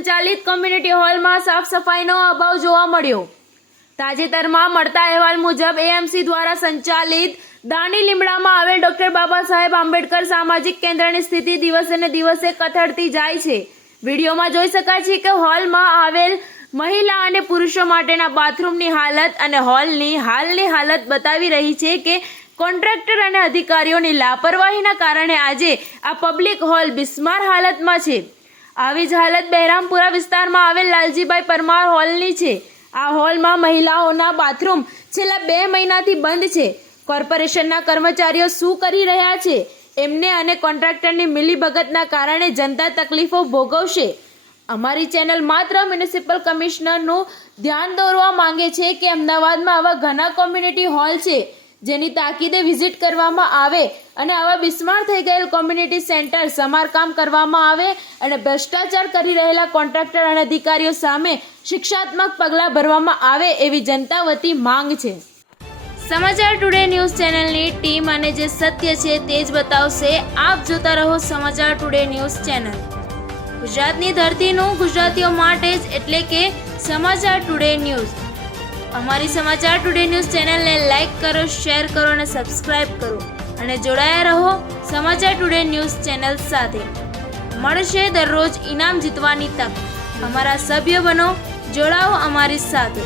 સંચાલિત કોમ્યુનિટી હોલમાં સાફ સફાઈનો અભાવ જોવા મળ્યો। તાજેતરમાં મળતા અહેવાલ મુજબ એએમસી દ્વારા સંચાલિત દાણી લીમડામાં આવેલ ડોક્ટર બાબા સાહેબ આંબેડકર સામાજિક કેન્દ્રની સ્થિતિ દિવસે ને દિવસે કથળતી જાય છે। વિડીયોમાં જોઈ શકાય છે કે હોલમાં આવેલ મહિલા અને પુરુષો માટેના બાથરૂમની હાલત અને હોલની હાલની હાલત બતાવી રહી છે કે કોન્ટ્રાક્ટર અને અધિકારીઓની લાપરવાહીના કારણે આજે આ પબ્લિક હોલ બિસ્માર હાલતમાં છે। આવી જ હાલત બહેરામપુરા વિસ્તારમાં આવેલ લાલજીભાઈ પરમાર હોલની છે। આ હોલમાં મહિલાઓના બાથરૂમ છેલ્લા 2 મહિનાથી બંધ છે। કોર્પોરેશનના કર્મચારીઓ શું કરી રહ્યા છે? એમને અને કોન્ટ્રાક્ટરની મિલીભગતના કારણે જનતા તકલીફો ભોગવશે। અમારી ચેનલ માત્ર મ્યુનિસિપલ કમિશનરનું ધ્યાન દોરવા માંગે છે કે અમદાવાદમાં આવા ઘણા કોમ્યુનિટી હોલ છે જેની તાકીદે વિઝિટ કરવામાં આવે અને આવા બિસ્માર થઈ ગયેલ કોમ્યુનિટી સેન્ટર સમારકામ કરવામાં આવે અને ભ્રષ્ટાચાર કરી રહેલા કોન્ટ્રાક્ટર અને અધિકારીઓ સામે શિક્ષાત્મક પગલાં ભરવામાં આવે એવી જનતા વતી માંગ છે। સમાચાર ટુડે ન્યૂઝ ચેનલની ટીમ અને જે સત્ય છે તે જ બતાવશે। આપ જોતા રહો સમાચાર ટુડે ન્યૂઝ ચેનલ। ગુજરાતની ધરતીનું ગુજરાતીઓ માટે જ એટલે કે સમાચાર ટુડે ન્યૂઝ। અમારી સમાચાર ટુડે ન્યૂઝ ચેનલને લાઈક કરો, શેર કરો અને સબસ્ક્રાઇબ કરો અને જોડાયા રહો સમાચાર ટુડે ન્યૂઝ ચેનલ સાથે। મળશે દરરોજ ઇનામ જીતવાની તક। અમારા સભ્ય બનો, જોડાઓ અમારી સાથે।